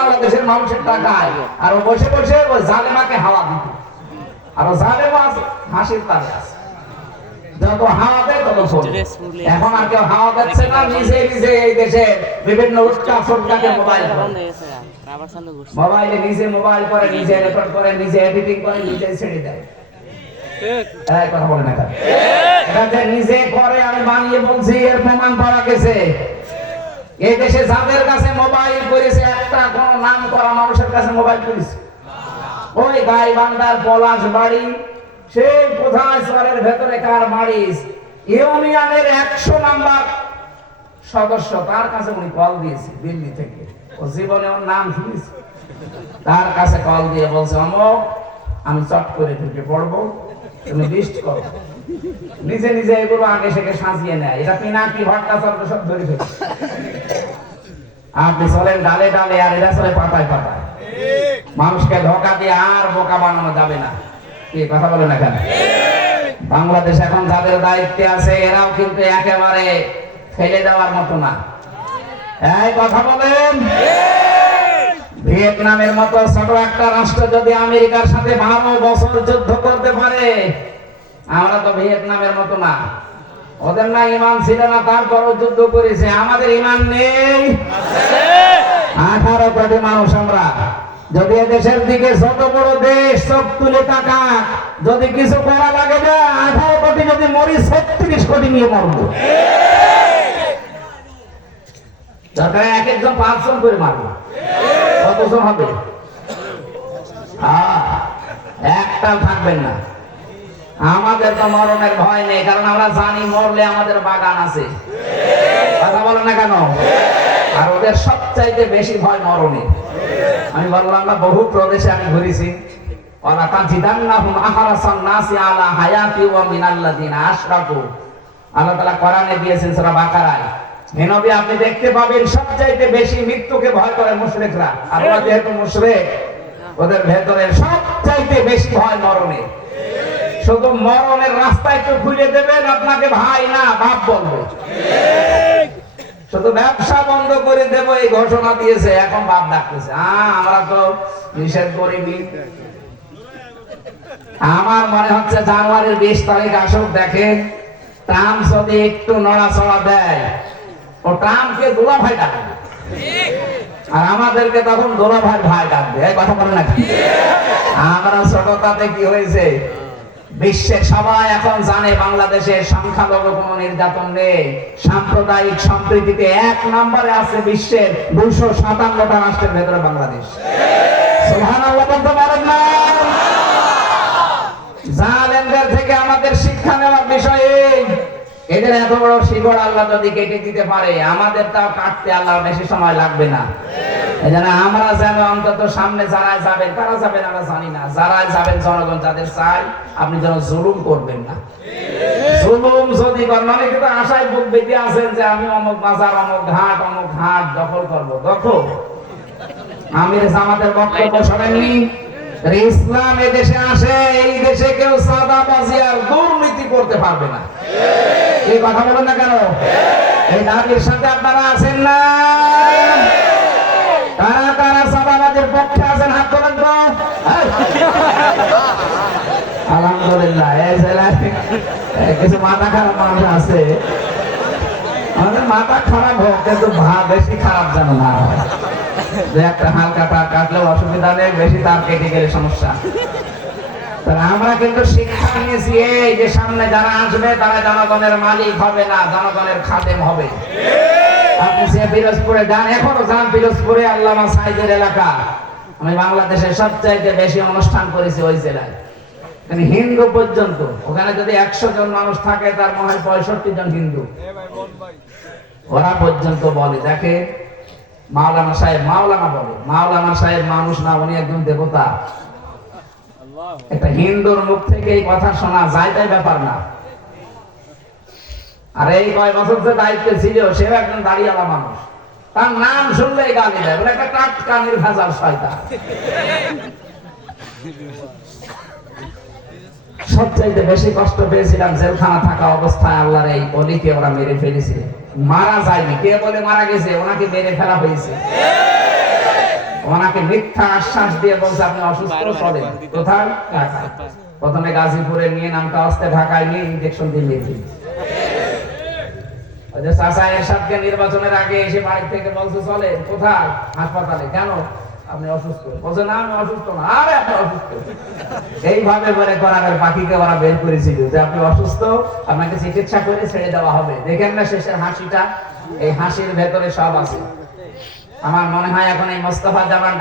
বাংলাদেশের মানুষের টাকায় আর বসে বসে ওই জালেমাকে হাওয়া দিত আর জালেমা হাসির তালে আছে যত হাওয়া দেয় তত চলে এখন আর কেউ হাওয়া দিচ্ছে না নিজে নিজে এই দেশে বিভিন্ন উৎকা ফটকাকে মোবাইলে নিজে মোবাইল করে নিজে রেকর্ড করে নিজে এডিটিং করে নিজে ছেড়ে দেয় কথা বলে না এটা নিজে করে আমি বানিয়ে বলছি এর প্রমাণ পাওয়া গেছে এই দেশে যাদের কাছে মোবাইল করেছে একটা কোন নাম করা মানুষের কাছে মোবাইল করেছে ওই গাইবান্ধার পলাশ বাড়ি সেই কোথায় শহরের ভেতরে কার বাড়ি ইউনিয়নের 100 নাম্বার সদস্য তার কাছে উনি কল দিয়েছে দিল্লি থেকে ও জীবনে ওর নাম শুনেছে তার কাছে কল দিয়ে বলছে অমুক আমি চট করে ঢুকে পড়বো তুমি লিস্ট করো নিজে নিজে এগুলো আগে থেকে সাজিয়ে নেয় এটা পিনাকি ভট্টাচার্য সব ধরে ফেলছে আপনি চলেন ডালে ডালে আর এরা চলে পাতায় পাতায় মানুষকে ধোঁকা দিয়ে আর বোকা বানানো যাবে না কি কথা বলে না কেন বাংলাদেশ এখন যাদের দায়িত্বে আছে এরাও কিন্তু একেবারে ফেলে দেওয়ার মতো না এই কথা বলেন ভিয়েতনামের মতো ছোট একটা রাষ্ট্র যদি আমেরিকার সাথে 12 বছর যুদ্ধ করতে পারে আমরা তো ভিয়েতনামের মতো না ওদের না ঈমান ছিল না তারপরও যুদ্ধ করেছে আমাদের ঈমান নেই 18 কোটি মানুষ আমরা যদি দেশের দিকে ছোট বড় দেশ সব তুলে তাকা যদি কিছু করা লাগে না 18 কোটি যদি মরি 36 কোটি নিয়ে মরবো দরকার এক একজন 5 জন করে মারবো কতজন হবে একটাও থাকবেন না আমাদের তো মরণের ভয় নেই কারণ আমরা জানি মরলে আমাদের বাগান আছে কথা বলেন না কেন আর ওদের সবচাইতে বেশি ভয় মরণে আমি বললাম না বহু প্রদেশে আমি ঘুরেছি ওয়ালা তাজিদান্নাহুম আহরাসান নাসি আলা হায়াতি ওয়া মিনাল্লাযিনা আশরাকু আল্লাহ তাআলা কোরআনে দিয়েছেন সূরা বাকারায় হে নবী আপনি দেখতে পাবেন সবচাইতে বেশি মৃত্যুকে ভয় করে মুশরিকরা আর ওরা যেহেতু মুশরিক ওদের ভেতরে সবচাইতে বেশি ভয় মরণে শুধু মরণের রাস্তা একটু খুলে দেবেন আপনাকে ভাই না বাপ বলবে শুধু ব্যবসা বন্ধ করে দেব এই ঘোষণা দিয়েছে এখন বাপ ডাকতেছে আমরা তো নিষেধ করিনি আমার মনে হচ্ছে জানুয়ারির 20 তারিখ আসুক দেখেন ট্রাম্প যদি একটু নড়াচড়া দেয় ও ট্রাম্পকে দুলা ভাই ডাকবে আর আমাদেরকে তখন দুলা ভাই ভাই ডাকবে এই কথা বলে নাকি আমরা ছোটতাতে কি হয়েছে বিশ্বের সবাই এখন জানে বাংলাদেশের সংখ্যালঘু কোনো নির্যাতন নেই সাম্প্রদায়িক সম্প্রীতিতে 1 নম্বরে আছে বিশ্বের 257টা রাষ্ট্রের ভেতরে বাংলাদেশ সুবহানাল্লাহ বলতে পারেন না জালেমদের থেকে আমাদের শিক্ষা নেওয়ার বিষয় এদের এত বড় শিকড় আল্লাহ যদি কেটে দিতে পারে আমাদের তাও কাটতে আল্লাহ বেশি সময় লাগবে না এজন্য আমরা যেন অন্তত সামনে যারা যাবেন তারা যাবেন আমরা জানি না যারা যাবেন জনগণ যাদের চাই আপনি যেন জুলুম করবেন না জুলুম যদি করেন অনেকে তো আশায় বুক বেঁধে আছেন যে আমি অমুক বাজার অমুক ঘাট দখল করব দখল আমির জামাতের বক্তব্য শোনেননি ইসলাম এই দেশে আসে এই দেশে কেউ সাদাবাজি আর দুর্নীতি করতে পারবে না এই কথা বলেন না কেন এই দাবির সাথে আপনারা আছেন না কারা কারা সাদাবাজির পক্ষে আছেন হাত তোলেন তো আলহামদুলিল্লাহ এই জেলায় কিছু মাথা খারাপ মানুষ আছে আমাদের মাথা খারাপ হোক কিন্তু বেশি খারাপ যেন না হয় যে একটা হালকা তার কাটলেও অসুবিধা নেই বেশি তার কেটে গেলে সমস্যা আমরা কিন্তু শিক্ষা নিয়েছি এই যে সামনে যারা আসবে তারা জনগণের মালিক হবে না জনগণের খাদেম হবে আপনি সে পিরোজপুরে যান এখনো যান পিরোজপুরে আল্লামা সাইদের এলাকা আমি বাংলাদেশের সবচাইতে বেশি অনুষ্ঠান করেছি ওই জেলায় হিন্দু পর্যন্ত ওখানে যদি 100 জন মানুষ থাকে তার মনে হয় 65 জন হিন্দু ওরা পর্যন্ত বলে দেখে মাওলানা সাহেব মাওলানা বলে মাওলানা সাহেব মানুষ না উনি একজন দেবতা একটা হিন্দুর মুখ থেকে এই কথা শোনা যায় তাই ব্যাপার না আর এই কয় বছর যে দায়িত্বে ছিল সেও একজন দাঁড়িয়ালা মানুষ তার নাম শুনলেই গালি দেয় বলে একটা টাটকা নির্ভেজাল শয়তান সবচাইতে বেশি কষ্ট পেয়েছিলাম জেলখানা থাকা অবস্থায় আল্লাহর এই অলিকে ওরা মেরে ফেলেছে মারা যায়নি কে বলে মারা গেছে ওনাকে মেরে ফেলা হয়েছে ওনাকে মিথ্যা আশ্বাস দিয়ে বলছে আপনি অসুস্থ, চলেন। কোথায়? ঢাকা। প্রথমে গাজীপুরে নিয়ে নামটা আসতে ঢাকায় নিয়ে ইনজেকশন দিয়ে দিয়েছি। ওই যে চাচা এরশাদকে নির্বাচনের আগে এসে বাড়ি থেকে বলছে চলে, কোথায়? হাসপাতালে। কেন? আপনি অসুস্থ। বলছে না আমি অসুস্থ না। আরে আপনি অসুস্থ। এইভাবে বলে কোরআনের পাখিকে ওরা বের করেছিল যে আপনি অসুস্থ, আপনাকে চিকিৎসা করে ছেড়ে দেওয়া হবে। দেখেন না শেষের হাসিটা, এই হাসির ভেতরে সব আছে। আমার মনে হয় এখন এই মোস্তফা জামান